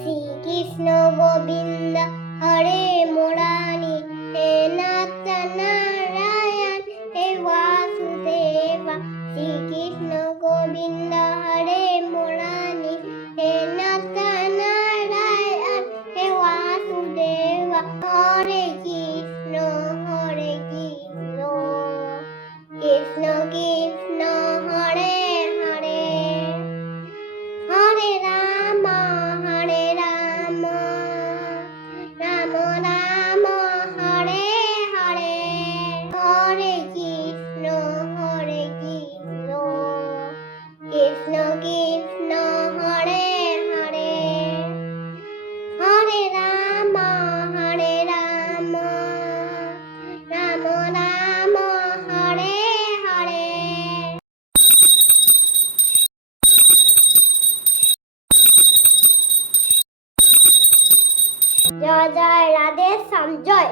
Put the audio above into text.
Shrikrishna Govinda হরে Murari হে Nath Narayan হে Basudeb Shrikrishna Govinda হরে Murari হে Nath Narayan হে Basudeb হরে Krishna Krishna Krishna Hare Hare Hare Ram Ram Ram Hare Hare Hare Krishna Krishna Krishna Hare Hare Hare Ram Ram Ram Hare Hare. জয় জয় Radhe শ্যাম জয়।